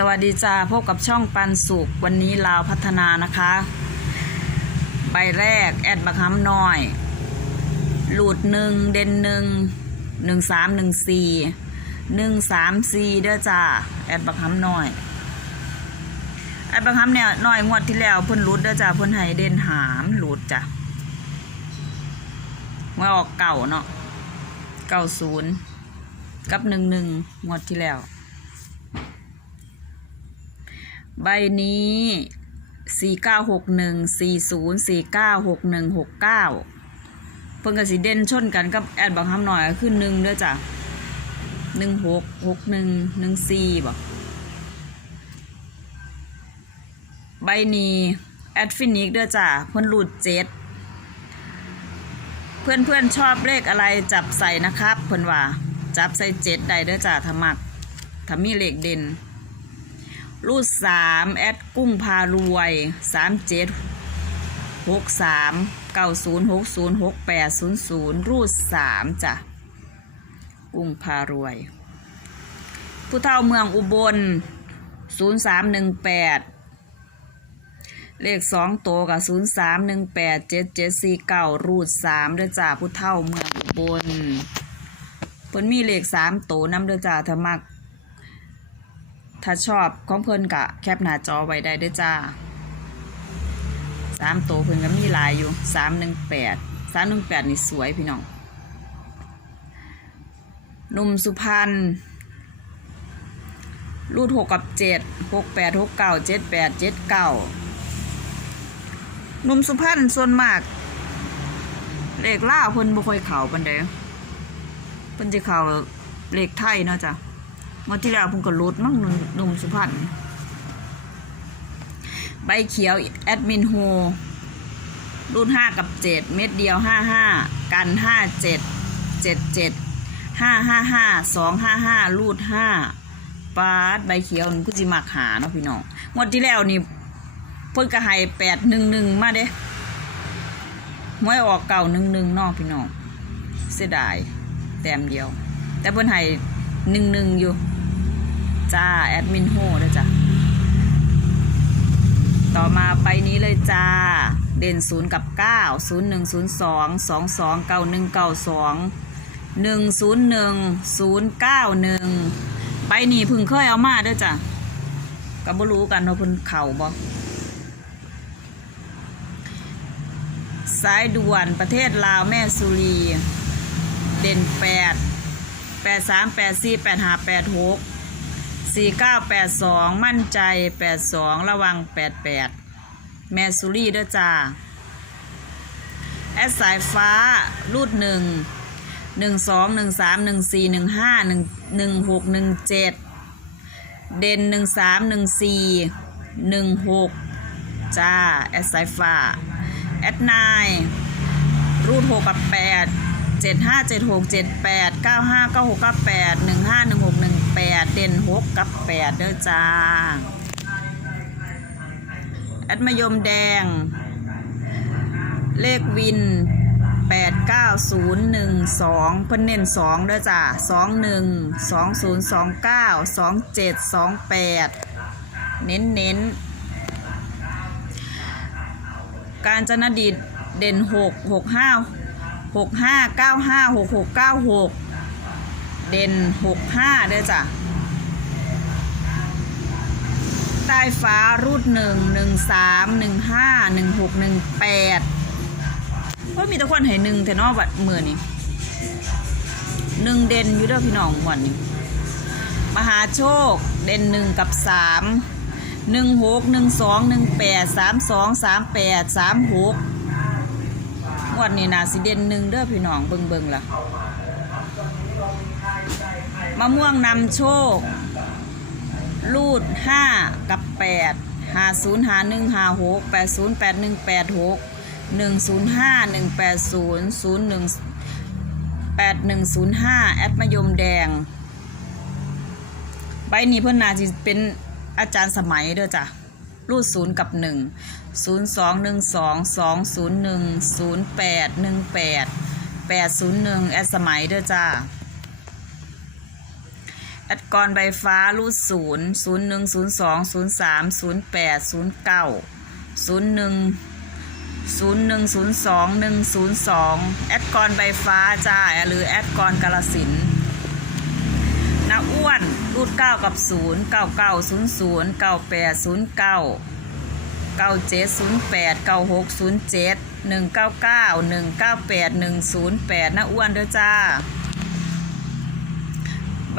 สวัสดีจ้าพบกับช่องปันสุขวันนี้ลาวพัฒนานะคะ ใบแรก แอดบักฮัมน้อย หลุดหนึ่งเด่นหนึ่งหนึ่งสามหนึ่งสี่หนึ่งสามสี่เด้อจ้าแอดบักฮัมน้อย แอดบักฮัมเนี่ยน้อยงวดที่แล้วเพิ่นหลุดเด้อจ้าเพิ่นให้เด่นหามหลุดจ้ะเมื่ออกเก่าเนาะเก้าศูนย์กับหนึ่งหนึ่งงวดที่แล้ว ใบนี้สี่เก้าหกหนึ่งสี่ศูนย์สี่เก้าหกหนึ่งหกเก้าเพิ่งกสิเด่นชนกันกับแอดบอกคำหน่อยก็คือหนึ่งเด้อจ้ะหนึ่งหกหกหนึ่งหนึ่งสี่บอกใบนี้แอดฟินิกเด้อจ้ะเพิ่นหลุดเจ็ดเพื่อนเพื่อนชอบเลขอะไรจับใส่นะครับเพิ่นว่า จับใส่เจ็ดได้เด้อจ้ะถ้ามักถ้ามีเลขเด่น รูดสามแอดกุ้งพารวยสามเจ็ดหกสามเก้าศูนย์หกศูนย์หกแปดศูนย์ศูนย์รูดสามจ้ะ กุ้งพารวย ผู้เฒ่าเมืองอุบลศูนย์สามหนึ่งแปดเลขสองโตกับศูนย์สามหนึ่งแปดเจ็ดเจ็ดสี่เก้ารูดสามเด้อจ้าผู้เฒ่าเมืองอุบลเพิ่นมีเลขสามโตนำเด้อจ้าถ้ามัก ถ้าชอบของเพิ่นกะแคปหน้าจอไว้ได้ด้วยจ้าสามตัวเพิ่นก็มีลายอยู่สามหนึ่งแปดสามหนึ่งแปดนี่สวยพี่น้องหนุ่มสุพรรณรูดหกกับเจ็ดหกแปดหกเก้าเจ็ดแปดเจ็ดเก้าหนุ่มสุพรรณส่วนมากเลขล่าเพิ่นบ่ค่อยเข่าปันเด้เพิ่นจะเข่าเลขไทยเนาะจ้ะ วดที่แล้วผมก็ลดมั่งหนุ่มหนุ่มสุพรรณใบเขียวแอดมินโฮรุ่นห้ากับเจ็ดเม็ดเดียวห้าห้ากันห้าเจ็ดเจ็ดเจ็ดห้าห้าห้าสองห้าห้ารูดห้าปาดใบเขียวมันก็จิมักหาเนาะพี่น้องงวดที่แล้วนี่เพิ่นก็ให้แปดหนึ่งหนึ่งมาเด้หวยออกเก่าหนึ่งหนึ่งนาะพี่น้องเสียดายแต้มเดียว แต่เพิ่นให้หนึ่งหนึ่งอยู่ จ้า แอดมินโฮนะจ้ะ ต่อมาไปนี้เลยจ้า เด่นศูนย์กับเก้าศูนย์หนึ่งศูนย์สองสองสองเก้าหนึ่งเก้าสองหนึ่งศูนย์หนึ่งศูนย์เก้าหนึ่งใบนี้พึ่งเคยเอามาเด้วยจ้ะก็บ่รู้กันว่าเพิ่นเข่าบ่สายด่วนประเทศลาวแม่สุรี เด่นแปดแปดสามแปดสี่แปดห้าแปดหก สี่เก้าแปดสองมั่นใจแปดสองระวังแปดแปดแมสุรี่ด้วยจ้า แอดสายฟ้ารูดหนึ่งหนึ่งสองหนึ่งสามหนึ่งสี่หนึ่งห้าหนึ่งหนึ่งหกหนึ่งเจ็ดเด่นหนึ่งสามหนึ่งสี่หนึ่งหกจ้า แอดสายฟ้า แอดนายรูดหกกับแปดเจ็ดห้าเจ็ดหกเจ็ดแปดเก้าห้าเก้าหกเก้าแปดหนึ่งห้าหนึ่งหกหนึ่ง แปดเด่นหกกับแปดเด้อจ้า แอดมยมแดง เลขวินแปดเก้าศูนย์หนึ่งสองเพิ่นเน้นสองเด้อจ้าสองหนึ่งสองศูนย์สองเก้าสองเจ็ดสองแปดเน้นเน้นการจนดิตเด่นหกหกห้าหกห้าเก้าห้าหกหกเก้าหก เด่นหกห้าเด้อจ้ะใต้ฟ้ารูดหนึ่งหนึ่งสามหนึ่งห้าหนึ่งหกหนึ่งแปดว่ามีตะควันให้หนึ่งแต่นอกบัดมือนี่หนึ่งเด่นอยู่เด้อพี่น้องวันนี้มหาโชคเด่นหนึ่งกับสามหนึ่งหกหนึ่งสองหนึ่งแปดสามสองสามแปดสามหกวันนี้นาสิเด่นหนึ่งเด้อพี่น้องเบิงเบิงล่ะ มะม่วงนำโชค รูดห้ากับแปดห้าศูนย์ห้าหนึ่งห้าหกแปดศูนย์แปดหนึ่งแปดหกหนึ่งศูนย์ห้าหนึ่งแปดศูนย์ศูนย์หนึ่งแปดหนึ่งศูนย์ห้าแอดมะยมแดง ใบนี้เพื่อนนาจะเป็นอาจารย์สมัยเด้อจ้ะรูดศูนย์กับหนึ่งศูนย์สองหนึ่งสองสองศูนย์หนึ่งศูนย์แปดหนึ่งแปดแปดศูนย์หนึ่งแอดสมัยเด้อจ้า อดกรใบฟ้ารูดศูนย์ศูนย์หนึ่งศูนย์สองศูนย์สามศูนย์แปดศูนย์เก้าศูนย์หนึ่งศูนย์หนึ่งศูนย์สองหนึ่งศูนย์สองแอดกรใบฟ้าจ้าหรือแอดกรกาลสินนาอ้วนรูดเก้ากับศูนย์เก้าเก้าศูนย์ศูนย์เก้าแปดศูนย์เก้าเก้าเจ็ดศูนย์แปดเก้าหกศูนย์เจ็ดหนึ่งเก้าเก้าหนึ่งเก้าแปดหนึ่งศูนย์แปดนาอ้วนเด้อจ้า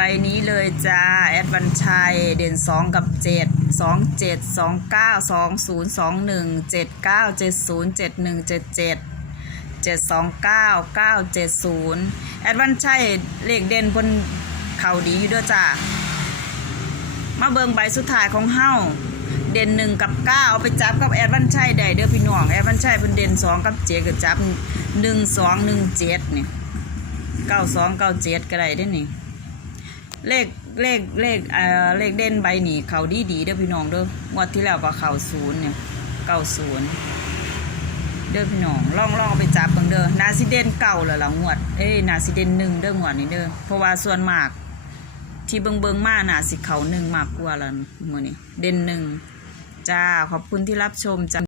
ใบนี้เลยจ้า แอดวันชัย เด่น 2 กับ 7 2 7 2 9 2 0 2 1 7 9 7 0 7 1 7 7 7 2 9 9 7 0 แอดวันชัย เลขเด่นบนเขาดีอยู่ด้วยจ้า มาเบิงใบสุดท้ายของเฮาเด่นหนึ่งกับเก้าเอาไปจับกับแอดวันชัยได้เด้อพี่น้องแอดวันชัยเป็นเด่นสองกับเจ็ดก็จับหนึ่งสองหนึ่งเจ็ดนี่เก้าสองเก้าเจ็ดก็ได้ได้อนี่ เลขเลขเลขเอ่อเลขเด่นใบหนีเขาดีดีเด้อพี่น้องเด้องวดที่แล้วก็เขาศูนย์เนี่ยเก้าศูนย์เด้อพี่น้องล่องล่องไปจับเบังเด้อนาซิเดนเก่าแล้วล่ะงวดเอ้ยนาซิเดนหนึ่งเด้องวดนี้เด้อเพราะว่าส่วนมาก ที่เบิงเบิงมานาสิเขาหนึ่งมากกว่าละมื่อนี้เด่นหนึ่งจ้าขอบคุณที่รับชมจ้า